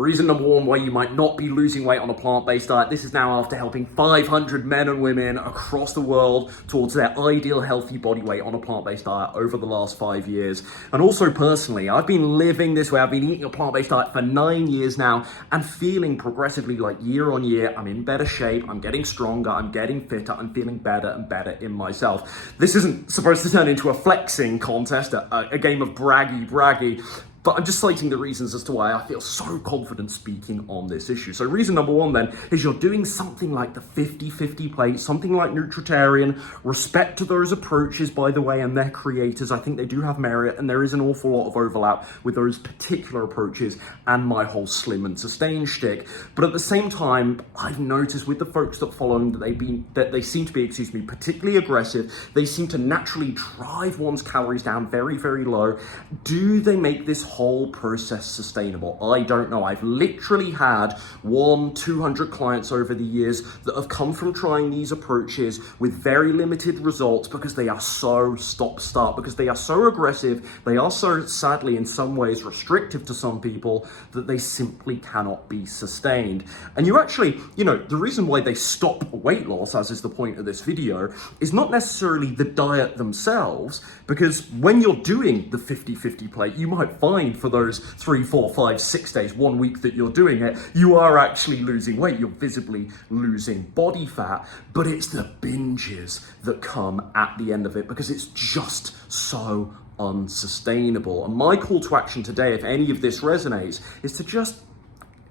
Reason number one why you might not be losing weight on a plant-based diet. This is now after helping 500 men and women across the world towards their ideal healthy body weight on a plant-based diet over the last 5 years. And also personally, I've been living this way. I've been eating a plant-based diet for 9 years now and feeling progressively like year on year, I'm in better shape, I'm getting stronger, I'm getting fitter, I'm feeling better and better in myself. This isn't supposed to turn into a flexing contest, a game of braggy, but I'm just citing the reasons as to why I feel so confident speaking on this issue. So reason number one then is you're doing something like the 50-50 plate, something like Nutritarian. Respect to those approaches, by the way, and their creators. I think they do have merit, and there is an awful lot of overlap with those particular approaches and my whole slim and sustain shtick. But at the same time, I've noticed with the folks that follow them that they seem to be, particularly aggressive. They seem to naturally drive one's calories down very, very low. Do they make this whole process sustainable? I don't know. I've literally had 200 clients over the years that have come from trying these approaches with very limited results because they are so stop-start, because they are so aggressive, they are so sadly in some ways restrictive to some people that they simply cannot be sustained. And you actually, the reason why they stop weight loss, as is the point of this video, is not necessarily the diet themselves, because when you're doing the 50-50 plate, you might find for those 3, 4, 5, 6 days, 1 week that you're doing it, you are actually losing weight. You're visibly losing body fat, but it's the binges that come at the end of it because it's just so unsustainable. And my call to action today, if any of this resonates, is to just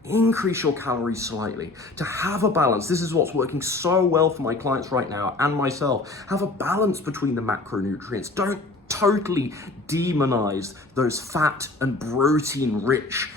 increase your calories slightly, to have a balance. This is what's working so well for my clients right now and myself. Have a balance between the macronutrients. Don't totally demonize those fat and protein rich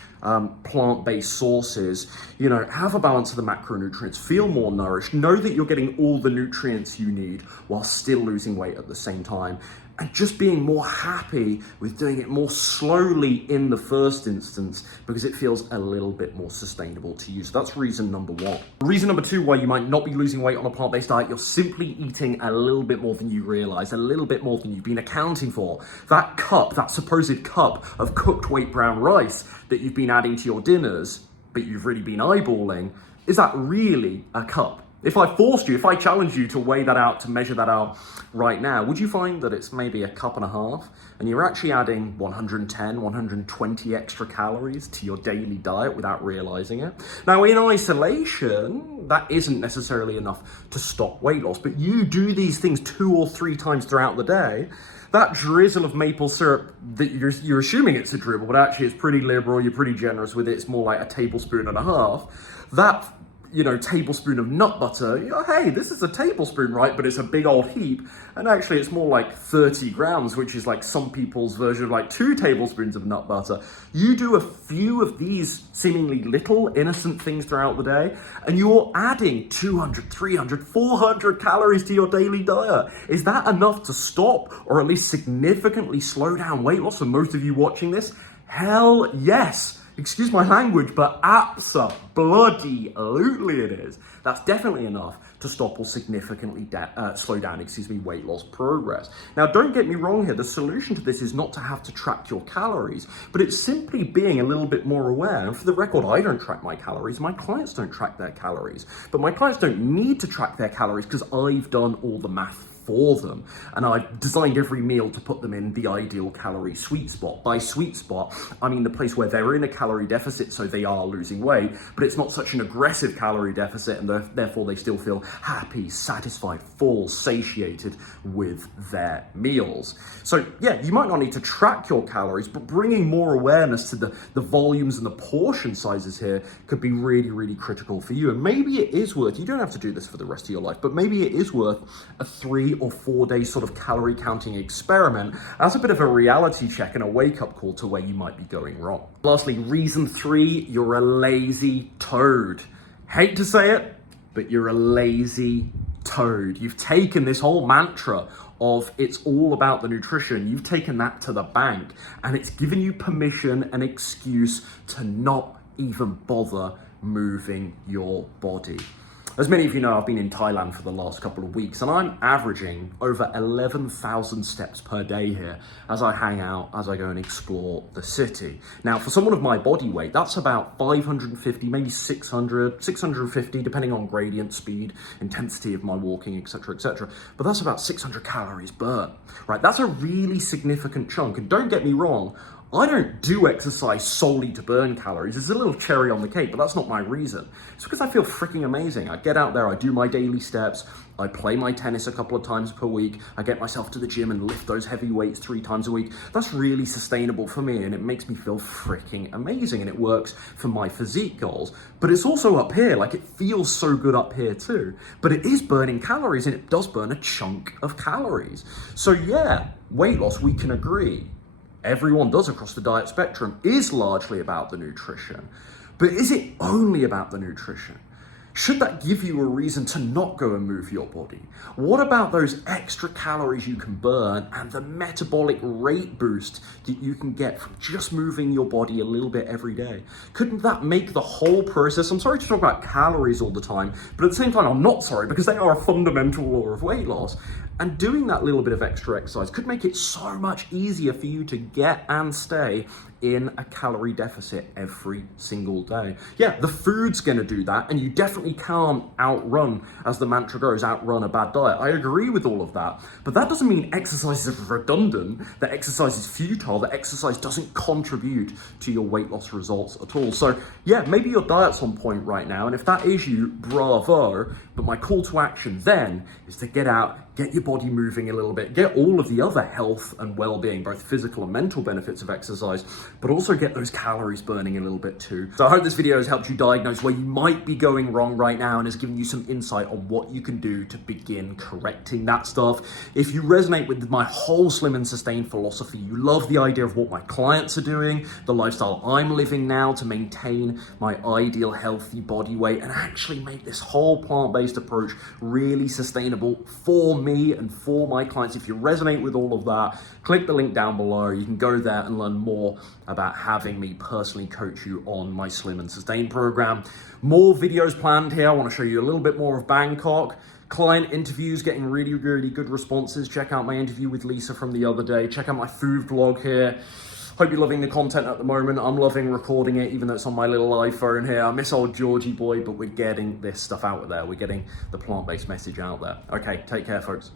plant-based sources. Have a balance of the macronutrients, feel more nourished, know that you're getting all the nutrients you need while still losing weight at the same time, and just being more happy with doing it more slowly in the first instance because it feels a little bit more sustainable to you. So that's reason number one. Reason number two why you might not be losing weight on a plant-based diet, you're simply eating a little bit more than you realize, a little bit more than you've been accounting for. That supposed cup of cooked wheat brown rice that you've been adding to your dinners, but you've really been eyeballing, is that really a cup? If I challenged you to weigh that out, to measure that out right now, would you find that it's maybe a cup and a half and you're actually adding 110, 120 extra calories to your daily diet without realizing it? Now, in isolation, that isn't necessarily enough to stop weight loss, but you do these things 2 or 3 times throughout the day. That drizzle of maple syrup that you're assuming it's a dribble, but actually it's pretty liberal, you're pretty generous with it, it's more like a tablespoon and a half. That tablespoon of nut butter, hey, this is a tablespoon, right? But it's a big old heap. And actually it's more like 30 grams, which is like some people's version of like 2 tablespoons of nut butter. You do a few of these seemingly little innocent things throughout the day, and you're adding 200, 300, 400 calories to your daily diet. Is that enough to stop or at least significantly slow down weight loss for most of you watching this? Hell yes. Excuse my language, but absolutely it is. That's definitely enough to stop or significantly slow down, weight loss progress. Now, don't get me wrong here. The solution to this is not to have to track your calories, but it's simply being a little bit more aware. And for the record, I don't track my calories. My clients don't track their calories, but my clients don't need to track their calories because I've done all the math for them. And I've designed every meal to put them in the ideal calorie sweet spot. By sweet spot, I mean the place where they're in a calorie deficit, so they are losing weight, but it's not such an aggressive calorie deficit, and therefore they still feel happy, satisfied, full, satiated with their meals. So yeah, you might not need to track your calories, but bringing more awareness to the volumes and the portion sizes here could be really, really critical for you. And maybe it is worth, you don't have to do this for the rest of your life, but maybe it is worth a 3 or 4 day sort of calorie counting experiment as a bit of a reality check and a wake-up call to where you might be going wrong. Lastly, reason 3, you're a lazy toad. Hate to say it, but you're a lazy toad. You've taken this whole mantra of it's all about the nutrition, you've taken that to the bank, and it's given you permission and excuse to not even bother moving your body. As many of you know, I've been in Thailand for the last couple of weeks and I'm averaging over 11,000 steps per day here as I hang out, as I go and explore the city. Now, for someone of my body weight, that's about 550, maybe 600, 650, depending on gradient, speed, intensity of my walking, etc., etc. But that's about 600 calories burnt, right? That's a really significant chunk. And don't get me wrong, I don't do exercise solely to burn calories. It's a little cherry on the cake, but that's not my reason. It's because I feel freaking amazing. I get out there, I do my daily steps, I play my tennis a couple of times per week, I get myself to the gym and lift those heavy weights 3 times a week. That's really sustainable for me and it makes me feel freaking amazing and it works for my physique goals. But it's also up here, like it feels so good up here too. But it is burning calories and it does burn a chunk of calories. So yeah, weight loss, we can agree, everyone does across the diet spectrum, is largely about the nutrition. But is it only about the nutrition? Should that give you a reason to not go and move your body? What about those extra calories you can burn and the metabolic rate boost that you can get from just moving your body a little bit every day? Couldn't that make the whole process, I'm sorry to talk about calories all the time, but at the same time I'm not sorry because they are a fundamental law of weight loss. And doing that little bit of extra exercise could make it so much easier for you to get and stay in a calorie deficit every single day. Yeah, the food's gonna do that, and you definitely can't outrun, as the mantra goes, outrun a bad diet. I agree with all of that, but that doesn't mean exercise is redundant, that exercise is futile, that exercise doesn't contribute to your weight loss results at all. So yeah, maybe your diet's on point right now, and if that is you, bravo, but my call to action then is to get out, get your body moving a little bit, get all of the other health and well-being, both physical and mental benefits of exercise, but also get those calories burning a little bit too. So I hope this video has helped you diagnose where you might be going wrong right now and has given you some insight on what you can do to begin correcting that stuff. If you resonate with my whole slim and sustain philosophy, you love the idea of what my clients are doing, the lifestyle I'm living now to maintain my ideal healthy body weight and actually make this whole plant-based approach really sustainable for me and for my clients. If you resonate with all of that, click the link down below. You can go there and learn more about having me personally coach you on my Slim and Sustain program. More videos planned here. I want to show you a little bit more of Bangkok. Client interviews getting really, really good responses. Check out my interview with Lisa from the other day. Check out my food vlog here. Hope you're loving the content at the moment. I'm loving recording it, even though it's on my little iPhone here. I miss old Georgie boy, but we're getting this stuff out there. We're getting the plant-based message out there. Okay, take care, folks.